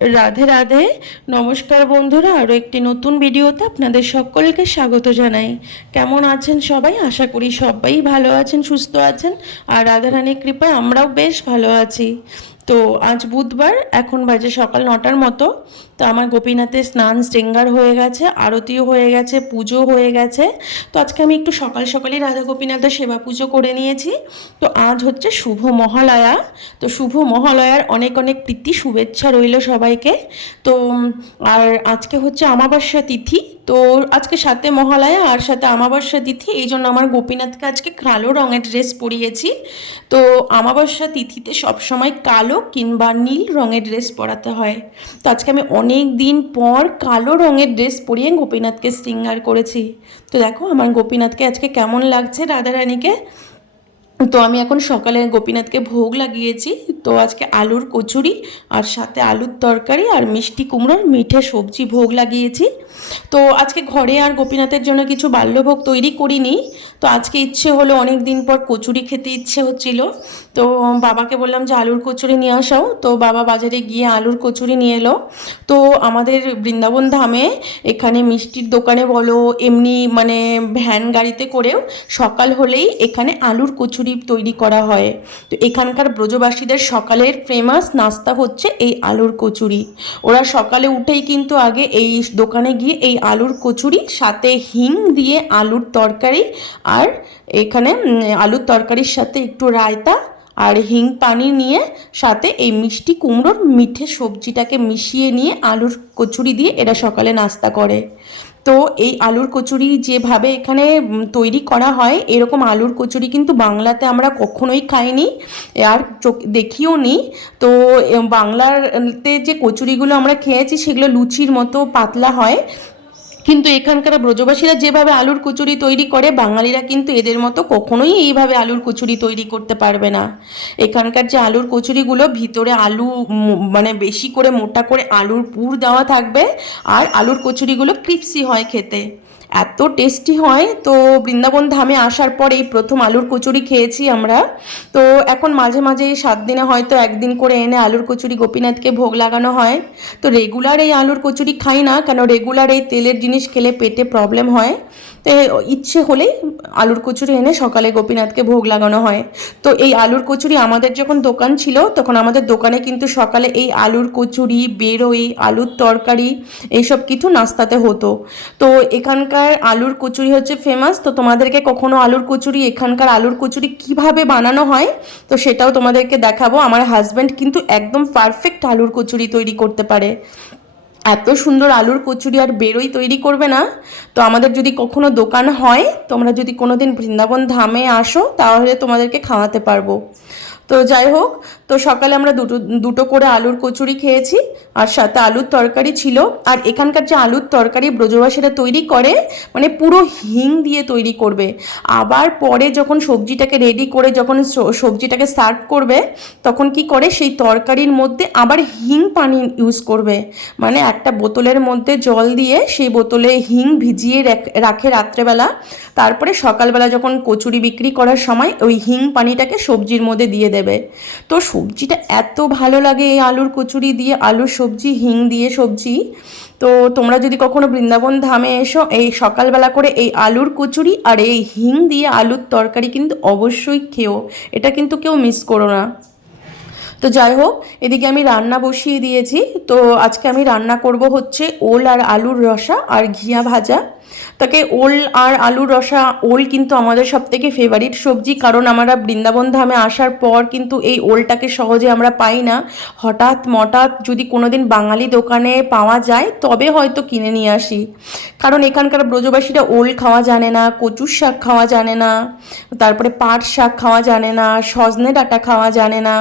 রাধে রাধে। নমস্কার বন্ধুরা, আরও একটি নতুন ভিডিওতে আপনাদের সকলকে স্বাগত জানাই। কেমন আছেন সবাই? আশা করি সবাই ভালো আছেন, সুস্থ আছেন। আর রাধারানীর কৃপায় আমরাও বেশ ভালো আছি। তো আজ বুধবার, এখন বাজে সকাল নটার মতো। তো আমার গোপীনাথের স্নান শৃঙ্গার হয়ে গেছে, আরতিও হয়ে গেছে, পুজো হয়ে গেছে। তো আজকে আমি একটু সকাল সকালই রাধা গোপীনাথের সেবা পুজো করে নিয়েছি। তো আজ হচ্ছে শুভ মহালয়া। তো শুভ মহালয়ার অনেক অনেক প্রীতি শুভেচ্ছা রইল সবাইকে। তো আর আজকে হচ্ছে অমাবস্যা তিথি। তো আজকে সাথে মহালয়া আর সাথে আমাবস্যা তিথি, এই জন্য আমার গোপীনাথকে আজকে কালো রঙের ড্রেস পরিয়েছি। তো আমাবস্যা তিথিতে সবসময় কালো কিংবা নীল রঙের ড্রেস পরাতে হয়। তো আজকে আমি অনেক দিন পর কালো রঙের ড্রেস পরিয়ে গোপীনাথকে শৃঙ্গার করেছি। তো দেখো, আমার গোপীনাথকে আজকে কেমন লাগছে রাধারানীকে? তো আমি এখন সকালে গোপীনাথকে ভোগ লাগিয়েছি। তো আজকে আলুর কচুরি আর সাথে আলুর তরকারি আর মিষ্টি কুমড়োর মিঠে সবজি ভোগ লাগিয়েছি। তো আজকে ঘরে আর গোপীনাথের জন্য কিছু বাল্যভোগ তৈরি করিনি। তো আজকে ইচ্ছে হলো অনেক দিন পর কচুরি খেতে ইচ্ছে হচ্ছিল। তো বাবাকে বললাম যে আলুর কচুরি নিয়ে আসাও। তো বাবা বাজারে গিয়ে আলুর কচুরি নিয়ে এলো। তো আমাদের বৃন্দাবন ধামে এখানে মিষ্টির দোকানে বলো, এমনি মানে ভ্যান গাড়িতে করেও সকাল হলেই এখানে আলুর কচুরি তৈরি করা হয়। তো এখানকার ব্রজবাসীদের সকালের ফেমাস নাস্তা হচ্ছে এই আলুর কচুরি। ওরা সকালে উঠেই কিন্তু আগে এই দোকানে গিয়ে এই আলুর কচুরি, সাথে হিং দিয়ে আলুর তরকারি আর এখানে আলুর তরকারির সাথে একটু রায়তা আর হিং পানি নিয়ে, সাথে এই মিষ্টি কুমড়োর মিঠে সবজিটাকে মিশিয়ে নিয়ে আলুর কচুরি দিয়ে এরা সকালে নাস্তা করে। তো এই আলুর কচুরি যেভাবে এখানে তৈরি করা হয়, এরকম আলুর কচুরি কিন্তু বাংলাতে আমরা কখনোই খাইনি, আর চোখ, দেখিও নি। তো বাংলাতে যে কচুরিগুলো আমরা খেয়েছি, সেগুলো লুচির মতো পাতলা হয়। কিন্তু এখানকার ব্রজবাসীরা যেভাবে আলুর কচুরি তৈরি করে, বাঙালিরা কিন্তু এদের মতো কখনোই এইভাবে আলুর কচুরি তৈরি করতে পারবে না। এখানকার যে আলুর কচুরিগুলো, ভিতরে আলু মানে বেশি করে মোটা করে আলুর পুর দেওয়া থাকবে আর আলুর কচুরিগুলো ক্রিপসি হয় খেতে। এত টেস্টি হয়। তো বৃন্দাবন ধামে আসার পর এই প্রথম আলুর কচুরি খেয়েছি আমরা। তো এখন মাঝে মাঝে সাত দিনে হয়তো একদিন করে এনে আলুর কচুরি গোপীনাথকে ভোগ লাগানো হয়। তো রেগুলার এই আলুর কচুরি খাই না, কেন রেগুলার এই তেলের জিনিস খেলে পেটে প্রবলেম হয়। তো ইচ্ছে হলেই আলুর কচুরি এনে সকালে গোপীনাথকে ভোগ লাগানো হয়। তো এই আলুর কচুরি আমাদের যখন দোকান ছিল, তখন আমাদের দোকানে কিন্তু সকালে এই আলুর কচুরি, বেরোই, আলুর তরকারি, এইসব কিছু নাস্তাতে হতো। তো এখানকার আলুর কচুরি হচ্ছে ফেমাস তো তোমাদেরকে কখনো আলুর কচুরি, এখানকার আলুর কচুরি কীভাবে বানানো হয়, তো সেটাও তোমাদেরকে দেখাবো। আমার হাজব্যান্ড কিন্তু একদম পারফেক্ট আলুর কচুরি তৈরি করতে পারে। এত সুন্দর আলুর কচুরি আর বেরোই তৈরি করবে না। তো আমাদের যদি কখনো দোকান হয়, তোমরা যদি কোনো দিন বৃন্দাবন ধামে আসো, তাহলে তোমাদেরকে খাওয়াতে পারব। তো যাই হোক, তো সকালে আমরা দুটো দুটো করে আলুর কচুরি খেয়েছি, আর সাথে আলুর তরকারি ছিল। আর এখানকার যে আলুর তরকারি ব্রজবাসীরা তৈরি করে মানে পুরো হিং দিয়ে তৈরি করবে। আবার পরে যখন সবজিটাকে রেডি করে যখন সবজিটাকে সার্ভ করবে, তখন কি করে সেই তরকারির মধ্যে আবার হিং পানি ইউজ করবে। মানে একটা বোতলের মধ্যে জল দিয়ে সেই বোতলে হিং ভিজিয়ে রাখ- রাত্রেবেলা। তারপরে সকালবেলা যখন কচুরি বিক্রি করার সময় ওই হিং পানিটাকে সবজির মধ্যে দিয়ে দেবে। তো সবজিটা এত ভালো লাগে এই আলুর কচুরি দিয়ে, আলুর সবজি, হিং দিয়ে সবজি। তো তোমরা যদি কখনো বৃন্দাবন ধামে এসো, এই সকালবেলা করে এই আলুর কচুরি আর এই হিং দিয়ে আলুর তরকারি কিন্তু অবশ্যই খেও। এটা কিন্তু কেউ মিস করো না। তো যাই হোক, এদিকে আমি রান্না বসিয়ে দিয়েছি। তো আজকে আমি রান্না করব হচ্ছে ওল আর আলুর রসা আর ঘিয়া ভাজা। তাকে ওল আর আলুর রসা, ওল কিন্তু আমাদের সব থেকে ফেভারিট সবজি। কারণ আমরা বৃন্দাবন ধামে আসার পর কিন্তু এই ওলটাকে সহজে আমরা পাই না। হঠাৎ, মঠাৎ যদি কোনোদিন বাঙালি দোকানে পাওয়া যায়, তবে হয়তো কিনে নিয়ে আসি। কারণ এখানকার ব্রজবাসীরা ওল খাওয়া জানে না, কচুর শাক খাওয়া জানে না, তারপরে পাট শাক খাওয়া জানে না, সজনে ডাঁটা খাওয়া জানে না।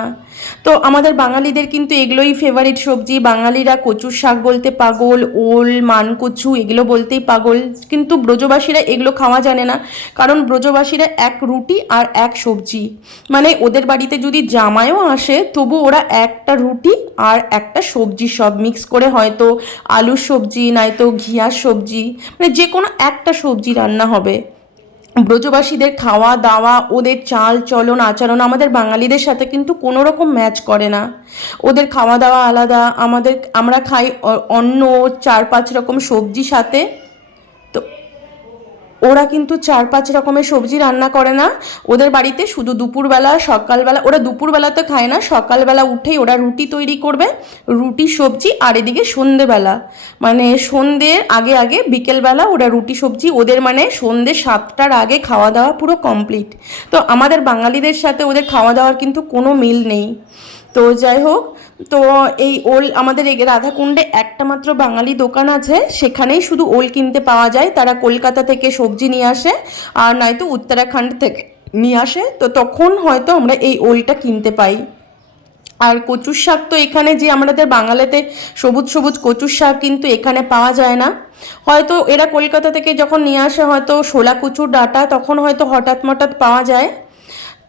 তো আমাদের বাঙালিদের কিন্তু এগুলোই ফেভারিট সবজি। বাঙালিরা কচুর শাক বলতে পাগল, ওল, মানকচু এগুলো বলতেই পাগল। কিন্তু ব্রজবাসীরা এগুলো খাওয়া জানে না। কারণ ব্রজবাসীরা এক রুটি আর এক সবজি। মানে ওদের বাড়িতে যদি জামাইও আসে, তবু ওরা একটা রুটি আর একটা সবজি সব মিক্স করে হয়তো আলুর সবজি নয়তো ঘিয়ার সবজি। মানে যে কোনো একটা সবজি রান্না হবে। ব্রজবাসীদের খাওয়া দাওয়া, ওদের চাল চলন, আচরণ আমাদের বাঙালিদের সাথে কিন্তু কোনো রকম ম্যাচ করে না। ওদের খাওয়া দাওয়া আলাদা, আমাদের, আমরা খাই অন্য চার পাঁচ রকম সবজি সাথে। ওরা কিন্তু চার পাঁচ রকমের সবজি রান্না করে না। ওদের বাড়িতে শুধু দুপুরবেলা, সকালবেলা, ওরা দুপুরবেলাতে খায় না, সকালবেলা উঠেই ওরা রুটি তৈরি করবে, রুটি, সবজি আর এদিকে সন্ধেবেলা। মানে সন্ধ্যের আগে আগে বিকেলবেলা ওরা রুটি, সবজি, ওদের মানে সন্ধ্যে সাতটার আগে খাওয়া দাওয়া পুরো কমপ্লিট। তো আমাদের বাঙালিদের সাথে ওদের খাওয়া দাওয়ার কিন্তু কোনো মিল নেই। তো যাই হোক তো এই ওল, আমাদের এই রাধাকুণ্ডে একটা মাত্র বাঙালি দোকান আছে, সেখানেই শুধু ওল কিনতে পাওয়া যায়। তারা কলকাতা থেকে সবজি নিয়ে আসে, আর নয়তো উত্তরাখণ্ড থেকে নিয়ে আসে। তো তখন হয়তো আমরা এই ওলটা কিনতে পাই। আর কচুর শাক তো এখানে যে আমাদের বাঙালিতে সবুজ সবুজ কচুর শাক কিন্তু এখানে পাওয়া যায় না। হয়তো এরা কলকাতা থেকে যখন নিয়ে আসে, হয়তো শোলা কচুর ডাটা, তখন হয়তো হঠাৎ মঠাৎ পাওয়া যায়।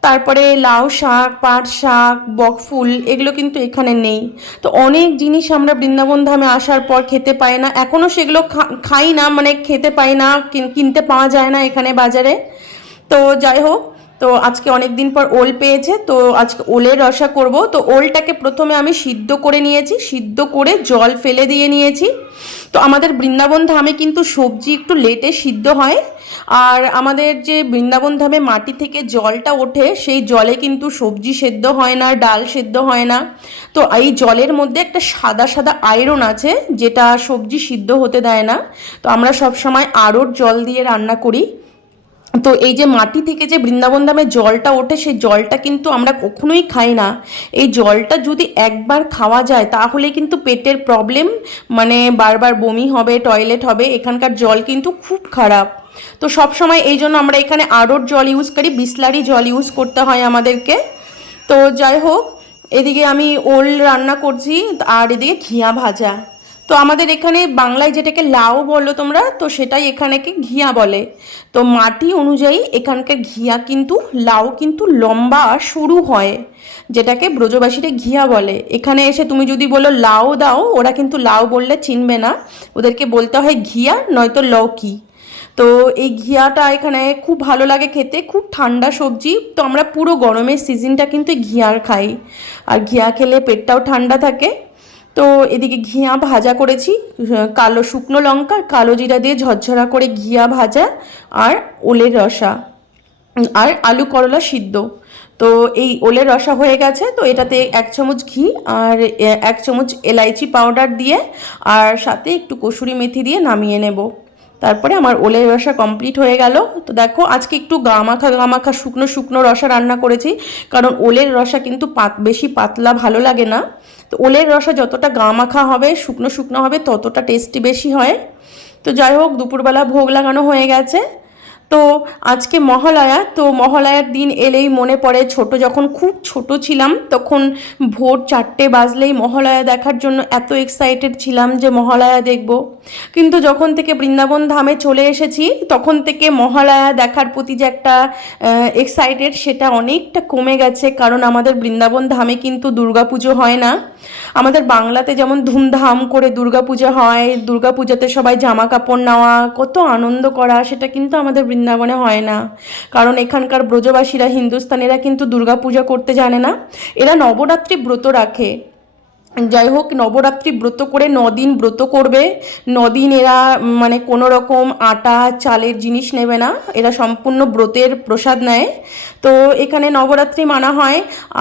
তারপরে লাউ শাক, পাট শাক বকফুল এগুলো কিন্তু এখানে নেই। তো অনেক জিনিস আমরা বৃন্দাবন ধামে আসার পর খেতে পাই না। এখনও সেগুলো খাই না মানে খেতে পাই না, কিন- কিনতে পাওয়া যায় না এখানে বাজারে। তো যাই হোক তো আজকে অনেক দিন পর ওল পেয়েছে, তো আজকে ওলের রসা করব। তো ওলটাকে প্রথমে আমি সিদ্ধ করে নিয়েছি, সিদ্ধ করে জল ফেলে দিয়ে নিয়েছি। তো আমাদের বৃন্দাবন ধামে কিন্তু সবজি একটু লেটে সিদ্ধ হয়, আর আমাদের যে বৃন্দাবন ধামে মাটি থেকে জলটা ওঠে, সেই জলে কিন্তু সবজি সেদ্ধ হয় না, ডাল সেদ্ধ হয় না। তো এই জলের মধ্যে একটা সাদা সাদা আয়রন আছে, যেটা সবজি সিদ্ধ হতে দেয় না। তো আমরা সব সময় আড়র জল দিয়ে রান্না করি। তো এই যে মাটি থেকে যে বৃন্দাবন ধামে জলটা ওঠে, সেই জলটা কিন্তু আমরা কখনোই খাই না। এই জলটা যদি একবার খাওয়া যায়, তাহলে কিন্তু পেটের প্রবলেম মানে বারবার বমি হবে টয়লেট হবে, এখানকার জল কিন্তু খুব খারাপ। তো সব সময় এই জন্য আমরা এখানে আড়র জল ইউজ করি, বিসলারি জল ইউজ করতে হয় আমাদেরকে। তো যাই হোক, এদিকে আমি ওল রান্না করছি, আর এদিকে ঘিয়া ভাজা। তো আমাদের এখানে বাংলায় যেটাকে লাউ বলো তোমরা, তো সেটাই এখানেকে ঘিয়া বলে। তো মাটি অনুযায়ী এখানকার ঘিয়া কিন্তু লাউ কিন্তু লম্বা সরু হয়, যেটাকে ব্রজবাসীরা ঘিয়া বলে। এখানে এসে তুমি যদি বলো লাউ দাও, ওরা কিন্তু লাউ বললে চিনবে না। ওদেরকে বলতে হয় ঘিয়া, নয়তো লৌকি। তো এই ঘিয়াটা এখানে খুব ভালো লাগে খেতে, খুব ঠান্ডা সবজি। তো আমরা পুরো গরমের সিজনটা কিন্তু ঘিয়ার খাই। আর ঘিয়া খেলে পেটটাও ঠান্ডা থাকে। তো এদিকে ঘিয়া ভাজা করেছি কালো শুকনো লঙ্কা কালো জিরা দিয়ে ঝরঝরা করে ঘিয়া ভাজা আর ওলের রসা আর আলু করলা সিদ্ধ। তো এই ওলের রসা হয়ে গেছে, তো এটাতে এক চামচ ঘি আর এক চামচ এলাইচি পাউডার দিয়ে আর সাথে একটু কসুরি মেথি দিয়ে নামিয়ে নেব। তারপরে আমার ওলের রসা কমপ্লিট হয়ে গেল। তো দেখো, আজকে একটু গামাখা গামাখা শুকনো শুকনো রসা রান্না করেছি, কারণ ওলের রসা কিন্তু পাত বেশি পাতলা ভালো লাগে না। তো ওলের রসা যতটা গামাখা হবে, শুকনো শুকনো হবে, ততটা টেস্টি বেশি হয়। তো যাই হোক, দুপুরবেলা ভোগ লাগানো হয়ে গেছে। তো আজকে মহালয়া, তো মহালয়ার দিন এলেই মনে পড়ে ছোট, যখন খুব ছোট ছিলাম, তখন ভোর চারটে বাজলেই মহালয়া দেখার জন্য এত এক্সাইটেড ছিলাম যে মহালয়া দেখব। কিন্তু যখন থেকে বৃন্দাবন ধামে চলে এসেছি, তখন থেকে মহালয়া দেখার প্রতি যে একটা এক্সাইটেড সেটা অনেকটা কমে গেছে, কারণ আমাদের বৃন্দাবন ধামে কিন্তু দুর্গাপুজো হয় না। আমাদের বাংলাতে যেমন ধুমধাম করে দুর্গাপূজা হয়, দুর্গাপূজাতে সবাই জামা কাপড় নেওয়া, কত আনন্দ করা, সেটা কিন্তু আমাদের বৃন্দাবনে হয় না। কারণ এখানকার ব্রজবাসীরা হিন্দুস্তানিরা কিন্তু দুর্গাপূজা করতে জানে না। এরা নবরাত্রি ব্রত রাখে। যাই হোক, নবরাত্রি ব্রত করে নদিন ব্রত করবে। নদিন এরা মানে কোনো রকম আটা, চালের জিনিস নেবে না। এরা সম্পূর্ণ ব্রতের প্রসাদ নেয়। তো এখানে নবরাত্রি মানা হয়,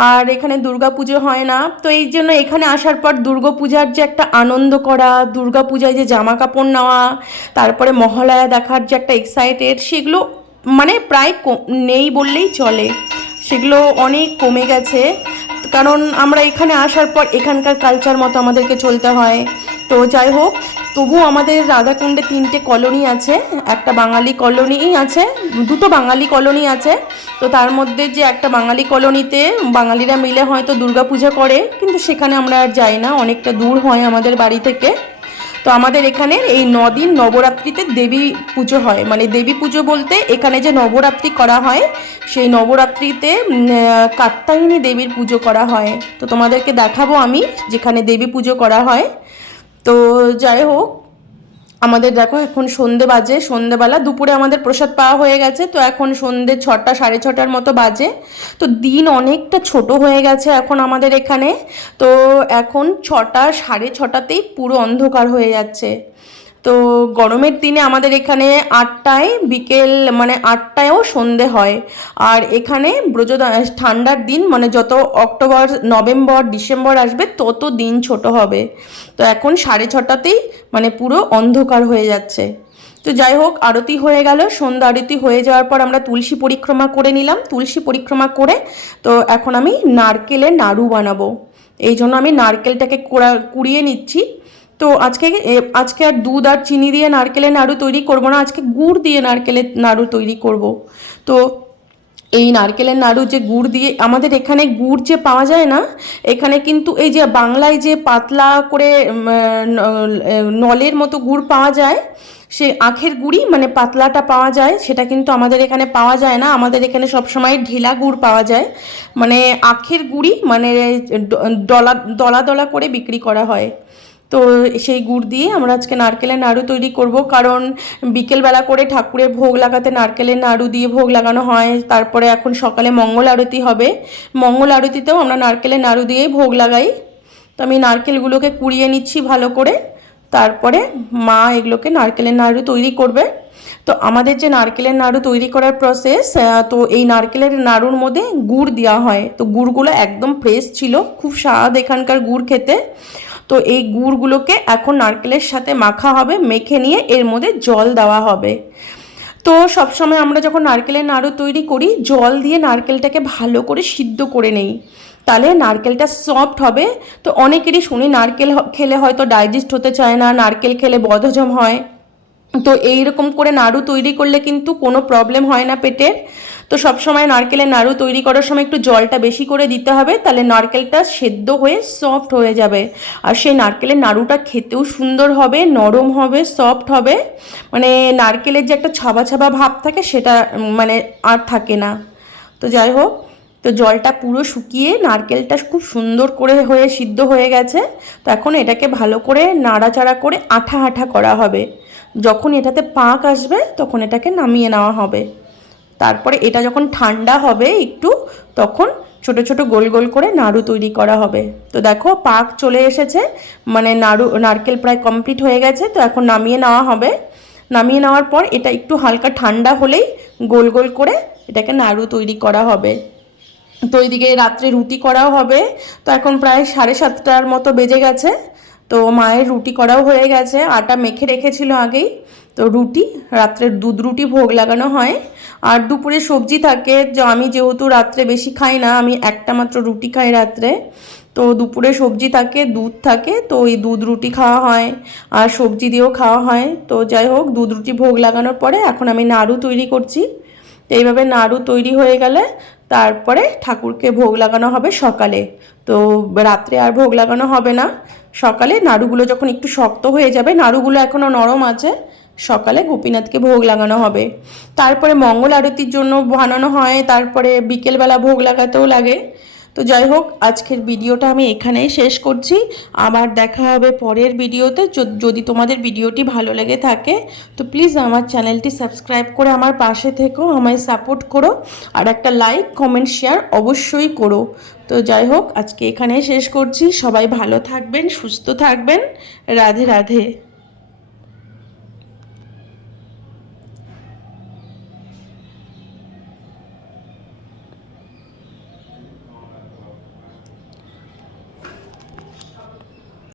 আর এখানে দুর্গা পুজো হয় না। তো এই জন্য এখানে আসার পর দুর্গা পূজার যে একটা আনন্দ করা দুর্গা পূজায় যে জামা কাপড় নেওয়া, তারপরে মহালয়া দেখার যে একটা এক্সাইটেড সেগুলো মানে প্রায় নেই বললেই চলে। সেগুলো অনেক কমে গেছে। কারণ আমরা এখানে আসার পর এখানকার কালচার মতো আমাদেরকে চলতে হয়। তো যাই হোক, তবু আমাদের রাধাকুণ্ডে তিনটে কলোনি আছে, একটা বাঙালি কলোনি আছে, দুটো বাঙালি কলোনি আছে। তো তার মধ্যে যে একটা বাঙালি কলোনিতে বাঙালিরা মিলে হয়তো দুর্গাপূজা করে, কিন্তু সেখানে আমরা আর যাই না, অনেকটা দূর হয় আমাদের বাড়ি থেকে। তো আমাদের এখানে এই নদিন নবরাত্রিতে দেবী পুজো হয়। মানে দেবী পুজো বলতে এখানে যে নবরাত্রি করা হয়, সেই নবরাত্রিতে কাত্তায়নী দেবীর পুজো করা হয়। তো তোমাদেরকে দেখাবো আমি যেখানে দেবী পুজো করা হয়। তো যাই হোক আমাদের দেখো এখন সন্ধে বাজে, সন্ধেবেলা, দুপুরে আমাদের প্রসাদ পাওয়া হয়ে গেছে, তো এখন সন্ধে ছটা, সাড়ে ছটার মতো বাজে, তো দিন অনেকটা ছোট হয়ে গেছে এখন আমাদের এখানে, তো এখন ছটা, সাড়ে ছটাতেই পুরো অন্ধকার হয়ে যাচ্ছে। তো গরমের দিনে আমাদের এখানে আটটায় বিকেল মানে আটটায়ও সন্ধে হয়। আর এখানে ব্রজদা, ঠান্ডার দিন মানে যত অক্টোবর, নভেম্বর, ডিসেম্বর আসবে, তত দিন ছোট হবে। তো এখন সাড়ে ছটাতেই মানে পুরো অন্ধকার হয়ে যাচ্ছে। তো যাই হোক, আরতি হয়ে গেল। সন্ধ্যা আরতি হয়ে যাওয়ার পর আমরা তুলসী পরিক্রমা করে নিলাম। তুলসী পরিক্রমা করে, তো এখন আমি নারকেলের নাড়ু বানাবো। এই জন্য আমি নারকেলটাকে কুড়িয়ে নিচ্ছি। তো আজকে আজকে আর দুধ আর চিনি দিয়ে নারকেলের নাড়ু তৈরি করব না, আজকে গুড় দিয়ে নারকেলের নাড়ু তৈরি করব। তো এই নারকেলের নাড়ু যে গুড় দিয়ে, আমাদের এখানে গুড় যে পাওয়া যায় না, এখানে কিন্তু এই যে বাংলায় যে পাতলা করে নলের মতো গুড় পাওয়া যায়, সে আখের গুড়ি মানে পাতলাটা পাওয়া যায়, সেটা কিন্তু আমাদের এখানে পাওয়া যায় না, আমাদের এখানে সবসময় ঢিলা গুড় পাওয়া যায়। মানে আখের গুড়ি মানে ড- দলা দলা দলা করে বিক্রি করা হয়। তো সেই গুড় দিয়ে আমরা আজকে নারকেলের নাড়ু তৈরি করব। কারণ বিকেলবেলা করে ঠাকুরের ভোগ লাগাতে নারকেলের নাড়ু দিয়ে ভোগ লাগানো হয়। তারপরে এখন সকালে মঙ্গল আরতি হবে। মঙ্গল আরতিতেও আমরা নারকেলের নাড়ু দিয়েই ভোগ লাগাই। তো আমি নারকেলগুলোকে কুড়িয়ে নিচ্ছি ভালো করে। তারপরে মা এগুলোকে নারকেলের নাড়ু তৈরি করবে। তো আমাদের যে নারকেলের নাড়ু তৈরি করার প্রসেস তো এই নারকেলের নাড়ুর মধ্যে গুড় দেওয়া হয়। তো গুড়গুলো একদম ফ্রেশ ছিল। খুব স্বাদ এখানকার গুড় খেতে। তো এই গুড়গুলোকে এখন নারকেলের সাথে মাখা হবে, মেখে নিয়ে এর মধ্যে জল দেওয়া হবে। তো সবসময় আমরা যখন নারকেলের নাড়ু তৈরি করি, জল দিয়ে নারকেলটাকে ভালো করে সিদ্ধ করে নেই। তাহলে নারকেলটা সফট হবে। তো অনেকেরই শুনি নারকেল খেলে হয়তো ডাইজেস্ট হতে চায় না, নারকেল খেলে বদহজম হয়। তো এই রকম করে নাড়ু তৈরি করলে কিন্তু কোনো প্রবলেম হয় না পেটের। তো সবসময় নারকেলের নাড়ু তৈরি করার সময় একটু জলটা বেশি করে দিতে হবে, তাহলে নারকেলটা সেদ্ধ হয়ে সফট হয়ে যাবে। আর সেই নারকেলের নাড়ুটা খেতেও সুন্দর হবে, নরম হবে সফট হবে। মানে নারকেলের যে একটা ছাবা ছাবা ভাব থাকে সেটা মানে আর থাকে না। তো যাই হোক, তো জলটা পুরো শুকিয়ে নারকেলটা খুব সুন্দর করে হয়ে সিদ্ধ হয়ে গেছে। তো এখন এটাকে ভালো করে নাড়াচাড়া করে আঠা আঠা করা হবে। যখন এটাতে পাক আসবে, তখন এটাকে নামিয়ে নেওয়া হবে। তারপরে এটা যখন ঠান্ডা হবে একটু, তখন ছোট ছোট গোল গোল করে নাড়ু তৈরি করা হবে। তো দেখো, পাক চলে এসেছে মানে নাড়ু, নারকেল প্রায় কমপ্লিট হয়ে গেছে, তো এখন নামিয়ে নেওয়া হবে। নামিয়ে নেওয়ার পর এটা একটু হালকা ঠান্ডা হলেই গোল গোল করে এটাকে নাড়ু তৈরি করা হবে। তো ওইদিকে রাত্রে রুটি করাও হবে। তো এখন প্রায় সাড়ে সাতটার মতো বেজে গেছে। তো মায়ের রুটি করাও হয়ে গেছে, আটা মেখে রেখেছিল আগেই। তো রুটি রাত্রের দুধ রুটি ভোগ লাগানো হয়। আর দুপুরে সবজি থাকে আমি যেহেতু রাত্রে বেশি খাই না, আমি একটা মাত্র রুটি খাই রাত্রে। তো দুপুরে সবজি থাকে, দুধ থাকে, তো ওই দুধ রুটি খাওয়া হয়, আর সবজি দিয়েও খাওয়া হয়। তো যাই হোক, দুধ রুটি ভোগ লাগানোর পরে এখন আমি নাড়ু তৈরি করছি। এইভাবে নাড়ু তৈরি হয়ে গেলে তারপরে ঠাকুরকে ভোগ লাগানো হবে সকালে। তো রাত্রে আর ভোগ লাগানো হবে না। সকালে নাড়ুগুলো যখন একটু শক্ত হয়ে যাবে, নাড়ুগুলো এখনও নরম আছে, সকালে গোপীনাথকে ভোগ লাগানো হবে। তারপরে মঙ্গল আরতির জন্য বানানো হয়, তারপরে বিকেলবেলা ভোগ লাগাতেও লাগে। তো যাই হোক আজকের ভিডিওটা আমি এখানেই শেষ করছি। আবার দেখা হবে পরের ভিডিওতে। যদি তোমাদের ভিডিওটি ভালো লেগে থাকে, তো প্লিজ আমার চ্যানেলটি সাবস্ক্রাইব করে আমার পাশে থেকো, আমায় সাপোর্ট করো। আর একটা লাইক কমেন্ট শেয়ার অবশ্যই করো। তো যাই হোক আজকে এখানেই শেষ করছি। সবাই ভালো থাকবেন, সুস্থ থাকবেন। রাধে রাধে।